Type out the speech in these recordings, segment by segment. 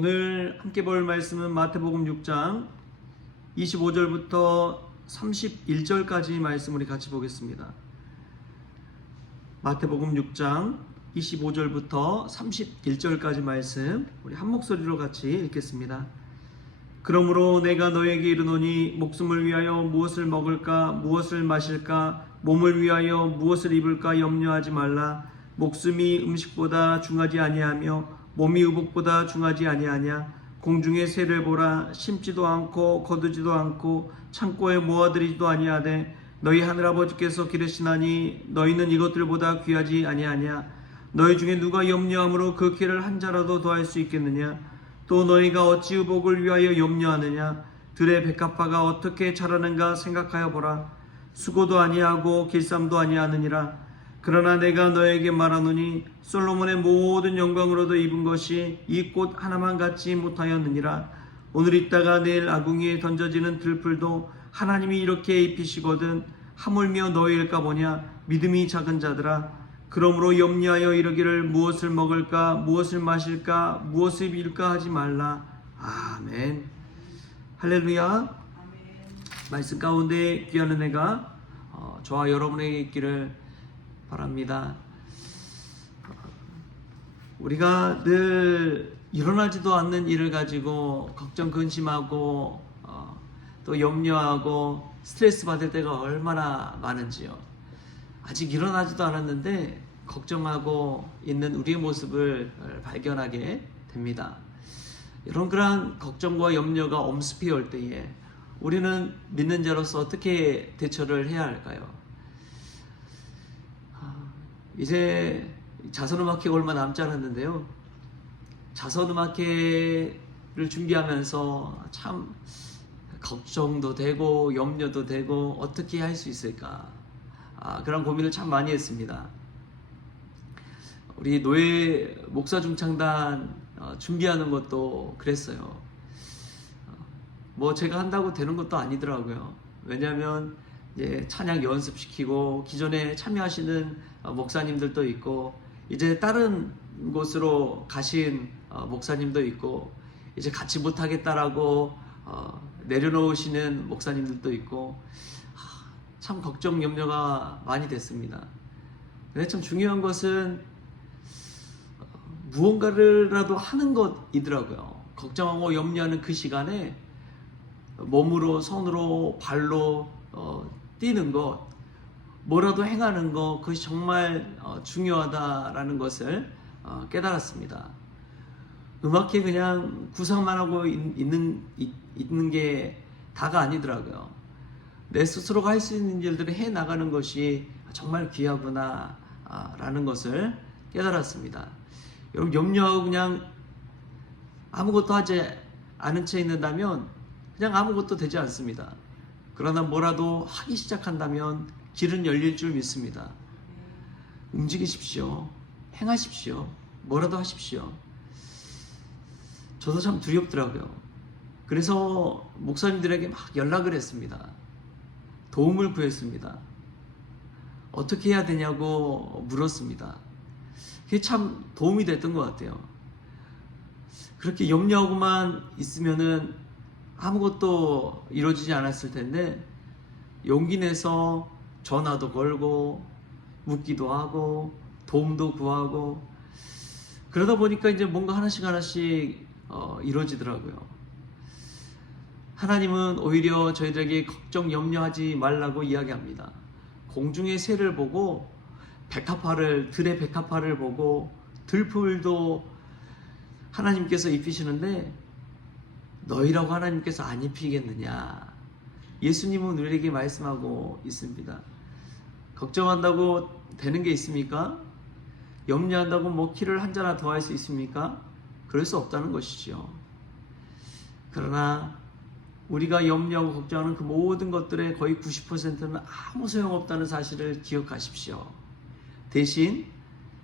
오늘 함께 볼 말씀은 마태복음 6장 25절부터 31절까지 말씀 우리 같이 보겠습니다. 마태복음 6장 25절부터 31절까지 말씀 우리 한 목소리로 같이 읽겠습니다. 그러므로 내가 너에게 이르노니 목숨을 위하여 무엇을 먹을까 무엇을 마실까 몸을 위하여 무엇을 입을까 염려하지 말라. 목숨이 음식보다 중하지 아니하며 몸이 의복보다 중하지 아니하냐. 공중의 새를 보라. 심지도 않고 거두지도 않고 창고에 모아들이지도 아니하되 너희 하늘아버지께서 기르시나니 너희는 이것들보다 귀하지 아니하냐. 너희 중에 누가 염려함으로 그 키를 한 자라도 더할 수 있겠느냐. 또 너희가 어찌 의복을 위하여 염려하느냐. 들의 백합화가 어떻게 자라는가 생각하여 보라. 수고도 아니하고 길쌈도 아니하느니라. 그러나 내가 너에게 말하노니 솔로몬의 모든 영광으로도 입은 것이 이 꽃 하나만 갖지 못하였느니라. 오늘 있다가 내일 아궁이에 던져지는 들풀도 하나님이 이렇게 입히시거든 하물며 너희일까 보냐. 믿음이 작은 자들아. 그러므로 염려하여 이르기를 무엇을 먹을까 무엇을 마실까 무엇을 입을까 하지 말라. 아멘. 할렐루야. 말씀 가운데 귀한 은혜가 저와 여러분에게 있기를 바랍니다. 우리가 늘 일어나지도 않는 일을 가지고 걱정 근심하고 또 염려하고 스트레스 받을 때가 얼마나 많은지요. 아직 일어나지도 않았는데 걱정하고 있는 우리의 모습을 발견하게 됩니다. 이런 그러한 걱정과 염려가 엄습해 올 때에 우리는 믿는 자로서 어떻게 대처를 해야 할까요? 이제 자선음악회가 얼마 남지 않았는데요. 자선음악회를 준비하면서 참 걱정도 되고 염려도 되고 어떻게 할 수 있을까 그런 고민을 참 많이 했습니다. 우리 노예 목사 중창단 준비하는 것도 그랬어요. 뭐 제가 한다고 되는 것도 아니더라고요. 왜냐하면 이제 찬양 연습시키고 기존에 참여하시는 목사님들도 있고 이제 다른 곳으로 가신 목사님도 있고 이제 같이 못하겠다라고 내려놓으시는 목사님들도 있고 참 걱정 염려가 많이 됐습니다. 근데 참 중요한 것은 무언가를라도 하는 것이더라고요. 걱정하고 염려하는 그 시간에 몸으로 손으로 발로 뛰는 것 뭐라도 행하는 것 그것이 정말 중요하다라는 것을 깨달았습니다. 음악회 그냥 구상만 하고 있는 게 다가 아니더라고요. 내 스스로가 할 수 있는 일들을 해 나가는 것이 정말 귀하구나 라는 것을 깨달았습니다. 여러분 염려하고 그냥 아무것도 하지 않은 채 있는다면 그냥 아무것도 되지 않습니다. 그러나 뭐라도 하기 시작한다면 길은 열릴 줄 믿습니다. 움직이십시오. 행하십시오. 뭐라도 하십시오. 저도 참 두렵더라고요. 그래서 목사님들에게 막 연락을 했습니다. 도움을 구했습니다. 어떻게 해야 되냐고 물었습니다. 그게 참 도움이 됐던 것 같아요. 그렇게 염려하고만 있으면은 아무것도 이루어지지 않았을 텐데 용기 내서 전화도 걸고 묻기도 하고 도움도 구하고 그러다 보니까 이제 뭔가 하나씩 이루어지더라고요. 하나님은 오히려 저희들에게 걱정 염려하지 말라고 이야기합니다. 공중의 새를 보고 들의 백합화를 보고 들풀도 하나님께서 입히시는데 너희라고 하나님께서 안 입히겠느냐. 예수님은 우리에게 말씀하고 있습니다. 걱정한다고 되는 게 있습니까? 염려한다고 뭐 키를 한 자나 더 할 수 있습니까? 그럴 수 없다는 것이죠. 그러나 우리가 염려하고 걱정하는 그 모든 것들의 거의 90%는 아무 소용없다는 사실을 기억하십시오. 대신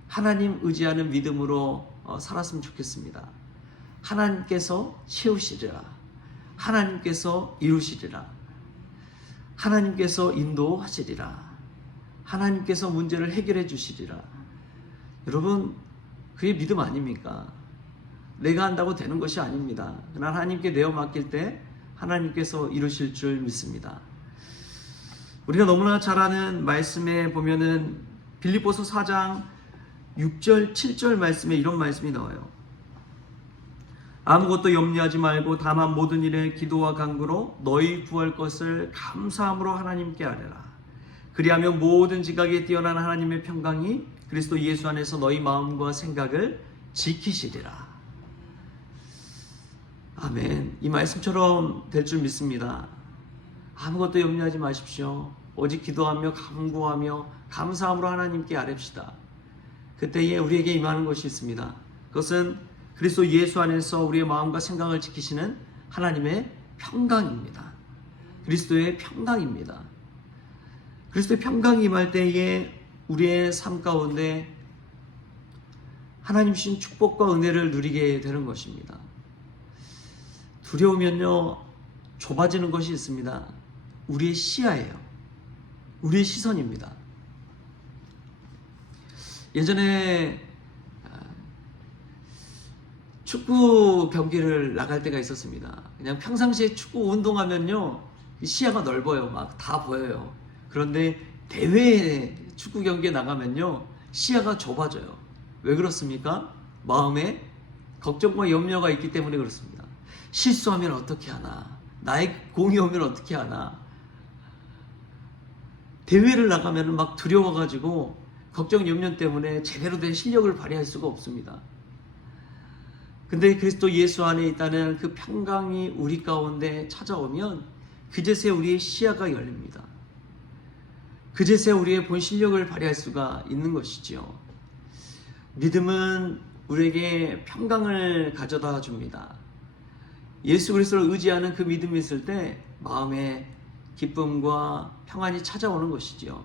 하나님 의지하는 믿음으로 살았으면 좋겠습니다. 하나님께서 채우시리라. 하나님께서 이루시리라. 하나님께서 인도하시리라. 하나님께서 문제를 해결해 주시리라. 여러분 그게 믿음 아닙니까? 내가 한다고 되는 것이 아닙니다. 그러나 하나님께 내어 맡길 때 하나님께서 이루실 줄 믿습니다. 우리가 너무나 잘 아는 말씀에 보면은 빌립보서 4장 6절 7절 말씀에 이런 말씀이 나와요. 아무것도 염려하지 말고 다만 모든 일에 기도와 간구로 너희 구할 것을 감사함으로 하나님께 아뢰라. 그리하면 모든 지각에 뛰어난 하나님의 평강이 그리스도 예수 안에서 너희 마음과 생각을 지키시리라. 아멘. 이 말씀처럼 될 줄 믿습니다. 아무것도 염려하지 마십시오. 오직 기도하며 간구하며 감사함으로 하나님께 아뢰시다. 그때에 우리에게 임하는 것이 있습니다. 그것은 그리스도 예수 안에서 우리의 마음과 생각을 지키시는 하나님의 평강입니다. 그리스도의 평강입니다. 그리스도의 평강이 임할 때에 우리의 삶 가운데 하나님 주신 축복과 은혜를 누리게 되는 것입니다. 두려우면요, 좁아지는 것이 있습니다. 우리의 시야예요. 우리의 시선입니다. 예전에 축구 경기를 나갈 때가 있었습니다. 그냥 평상시에 축구 운동하면요, 시야가 넓어요. 막 다 보여요. 그런데 대회 축구 경기에 나가면요, 시야가 좁아져요. 왜 그렇습니까? 마음에 걱정과 염려가 있기 때문에 그렇습니다. 실수하면 어떻게 하나? 나의 공이 오면 어떻게 하나? 대회를 나가면 막 두려워가지고 걱정 염려 때문에 제대로 된 실력을 발휘할 수가 없습니다. 근데 그리스도 예수 안에 있다는 그 평강이 우리 가운데 찾아오면 그제서야 우리의 시야가 열립니다. 그제서야 우리의 본 실력을 발휘할 수가 있는 것이지요. 믿음은 우리에게 평강을 가져다 줍니다. 예수 그리스도를 의지하는 그 믿음이 있을 때 마음에 기쁨과 평안이 찾아오는 것이지요.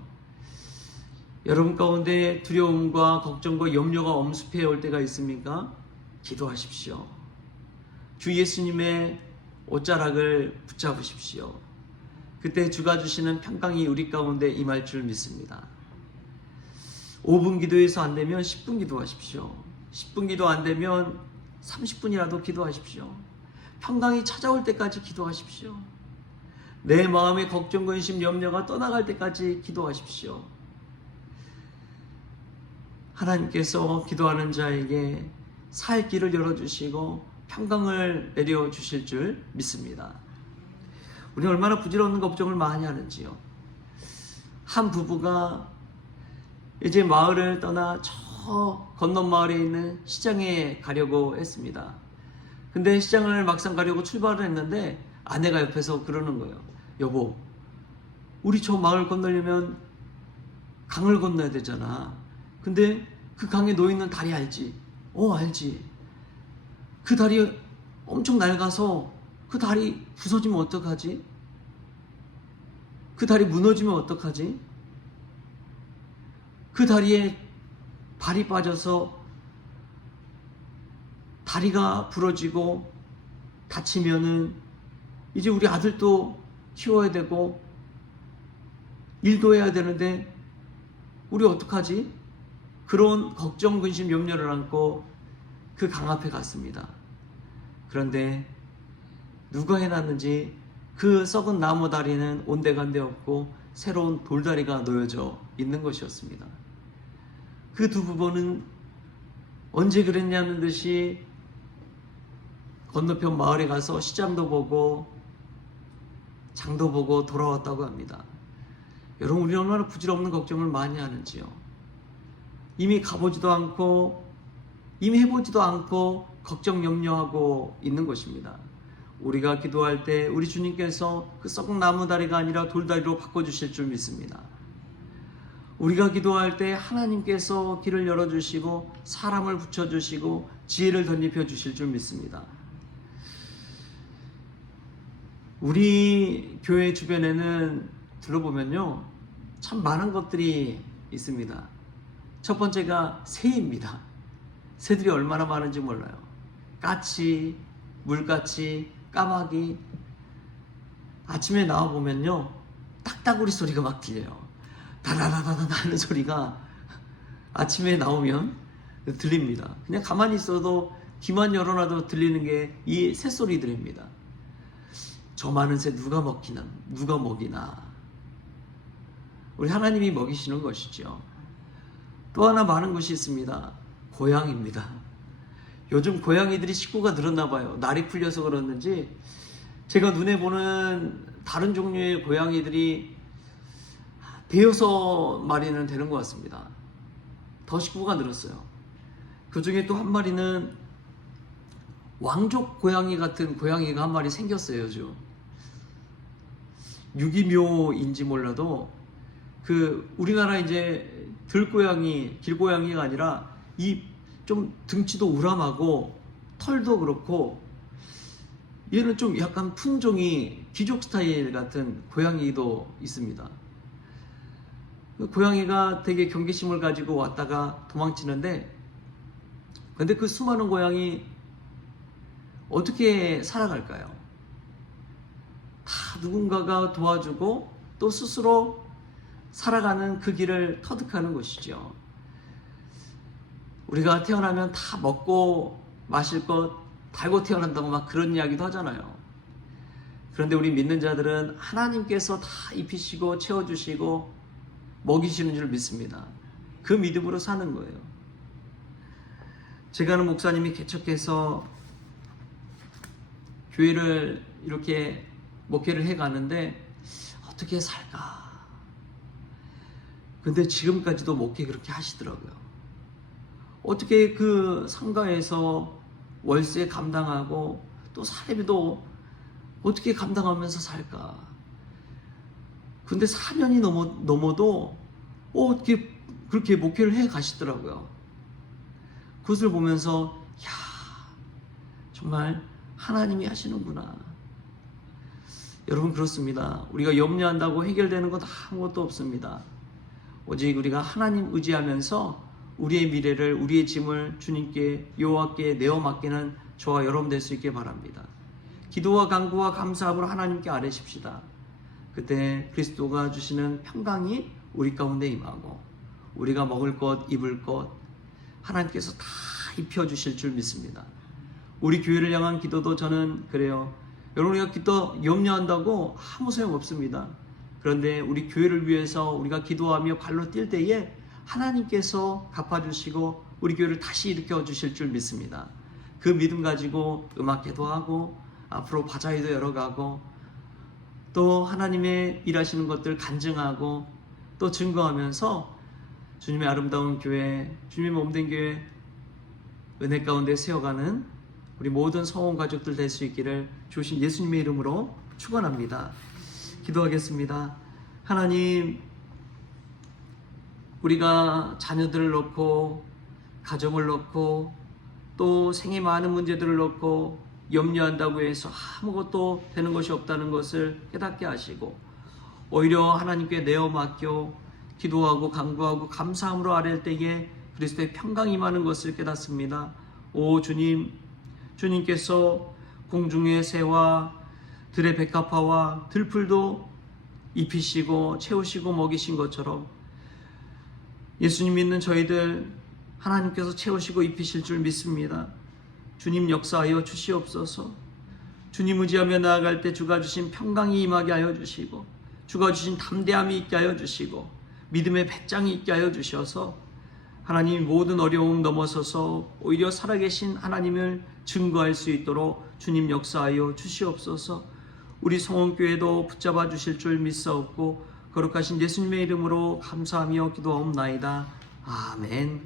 여러분 가운데 두려움과 걱정과 염려가 엄습해 올 때가 있습니까? 기도하십시오. 주 예수님의 옷자락을 붙잡으십시오. 그때 주가 주시는 평강이 우리 가운데 임할 줄 믿습니다. 5분 기도해서 안 되면 10분 기도하십시오. 10분 기도 안 되면 30분이라도 기도하십시오. 평강이 찾아올 때까지 기도하십시오. 내 마음의 걱정, 근심, 염려가 떠나갈 때까지 기도하십시오. 하나님께서 기도하는 자에게 살 길을 열어주시고 평강을 내려주실 줄 믿습니다. 우리 얼마나 부질없는 걱정을 많이 하는지요. 한 부부가 이제 마을을 떠나 저 건너 마을에 있는 시장에 가려고 했습니다. 근데 시장을 막상 가려고 출발을 했는데 아내가 옆에서 그러는 거예요. 여보, 우리 저 마을 건너려면 강을 건너야 되잖아. 근데 그 강에 놓여있는 다리 알지? 알지. 그 다리 엄청 낡아서 그 다리 부서지면 어떡하지? 그 다리 무너지면 어떡하지? 그 다리에 발이 빠져서 다리가 부러지고 다치면은 이제 우리 아들도 키워야 되고 일도 해야 되는데 우리 어떡하지? 그런 걱정, 근심, 염려를 안고 그 강 앞에 갔습니다. 그런데 누가 해놨는지 그 썩은 나무 다리는 온데간데 없고 새로운 돌다리가 놓여져 있는 것이었습니다. 그 두 부부는 언제 그랬냐는 듯이 건너편 마을에 가서 시장도 보고 장도 보고 돌아왔다고 합니다. 여러분, 우리 얼마나 부질없는 걱정을 많이 하는지요. 이미 가보지도 않고 이미 해보지도 않고 걱정 염려하고 있는 것입니다. 우리가 기도할 때 우리 주님께서 그 썩은 나무 다리가 아니라 돌다리로 바꿔주실 줄 믿습니다. 우리가 기도할 때 하나님께서 길을 열어주시고 사람을 붙여주시고 지혜를 덧입혀 주실 줄 믿습니다. 우리 교회 주변에는 들어보면요, 참 많은 것들이 있습니다. 첫 번째가 새입니다. 새들이 얼마나 많은지 몰라요. 까치, 물까치, 까마귀. 아침에 나와보면요, 딱따구리 소리가 막 들려요. 다다다다다 하는 소리가 아침에 나오면 들립니다. 그냥 가만히 있어도 귀만 열어놔도 들리는 게 이 새소리들입니다. 저 많은 새 누가 먹이나. 우리 하나님이 먹이시는 것이죠. 또 하나 많은 것이 있습니다. 고양이입니다. 요즘 고양이들이 식구가 늘었나 봐요. 날이 풀려서 그렇는지 제가 눈에 보는 다른 종류의 고양이들이 대여섯 마리는 되는 것 같습니다. 더 식구가 늘었어요. 그 중에 또 한 마리는 왕족 고양이 같은 고양이가 한 마리 생겼어요. 요즘 유기묘인지 몰라도 그 우리나라 이제 들고양이, 길고양이가 아니라 이 좀 등치도 우람하고 털도 그렇고 얘는 좀 약간 품종이 귀족 스타일 같은 고양이도 있습니다. 그 고양이가 되게 경계심을 가지고 왔다가 도망치는데, 근데 그 수많은 고양이 어떻게 살아갈까요? 다 누군가가 도와주고 또 스스로 살아가는 그 길을 터득하는 것이죠. 우리가 태어나면 다 먹고 마실 것 달고 태어난다고 막 그런 이야기도 하잖아요. 그런데 우리 믿는 자들은 하나님께서 다 입히시고 채워주시고 먹이시는 줄 믿습니다. 그 믿음으로 사는 거예요. 제가 아는 목사님이 개척해서 교회를 이렇게 목회를 해가는데 어떻게 살까? 근데 지금까지도 목회 그렇게 하시더라고요. 어떻게 그 상가에서 월세 감당하고 또 사례비도 어떻게 감당하면서 살까? 근데 4년이 넘어도 어떻게 그렇게 목회를 해 가시더라고요. 그것을 보면서 야, 정말 하나님이 하시는구나. 여러분, 그렇습니다. 우리가 염려한다고 해결되는 것 아무것도 없습니다. 오직 우리가 하나님 의지하면서 우리의 미래를, 우리의 짐을 주님께, 여호와께 내어 맡기는 저와 여러분 될 수 있게 바랍니다. 기도와 간구와 감사함으로 하나님께 아뢰십시다. 그때 그리스도가 주시는 평강이 우리 가운데 임하고 우리가 먹을 것, 입을 것 하나님께서 다 입혀주실 줄 믿습니다. 우리 교회를 향한 기도도 저는 그래요. 여러분, 우리가 기도 염려한다고 아무 소용 없습니다. 그런데 우리 교회를 위해서 우리가 기도하며 발로 뛸 때에 하나님께서 갚아주시고 우리 교회를 다시 일으켜 주실 줄 믿습니다. 그 믿음 가지고 음악회도 하고 앞으로 바자회도 열어가고 또 하나님의 일하시는 것들 간증하고 또 증거하면서 주님의 아름다운 교회, 주님의 몸된 교회 은혜 가운데 세워가는 우리 모든 성원 가족들 될 수 있기를 주신 예수님의 이름으로 축원합니다. 기도하겠습니다. 하나님, 우리가 자녀들을 놓고 가정을 놓고 또 생에 많은 문제들을 놓고 염려한다고 해서 아무것도 되는 것이 없다는 것을 깨닫게 하시고 오히려 하나님께 내어 맡겨 기도하고 간구하고 감사함으로 아뢰을 때에 그리스도의 평강이 임하는 것을 깨닫습니다. 오 주님, 주님께서 공중의 새와 들의 백합화와 들풀도 입히시고 채우시고 먹이신 것처럼 예수님 믿는 저희들 하나님께서 채우시고 입히실 줄 믿습니다. 주님 역사하여 주시옵소서. 주님 의지하며 나아갈 때 주가 주신 평강이 임하게 하여 주시고 주가 주신 담대함이 있게 하여 주시고 믿음의 배짱이 있게 하여 주셔서 하나님 모든 어려움 넘어서서 오히려 살아계신 하나님을 증거할 수 있도록 주님 역사하여 주시옵소서. 우리 성원교회도 붙잡아 주실 줄 믿사옵고 거룩하신 예수님의 이름으로 감사하며 기도하옵나이다. 아멘.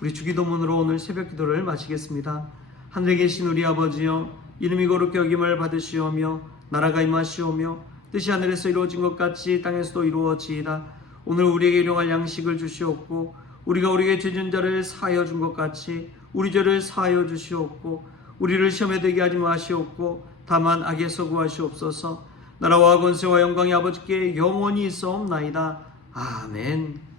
우리 주기도문으로 오늘 새벽 기도를 마치겠습니다. 하늘에 계신 우리 아버지여, 이름이 거룩히 여김을 받으시오며 나라가 임하시오며 뜻이 하늘에서 이루어진 것 같이 땅에서도 이루어지이다. 오늘 우리에게 일용할 양식을 주시옵고 우리가 우리에게 죄진 자를 사하여 준 것 같이 우리 죄를 사하여 주시옵고 우리를 시험에 들게 하지 마시옵고 다만 악에서 구하시옵소서. 나라와 권세와 영광이 아버지께 영원히 있사옵나이다. 아멘.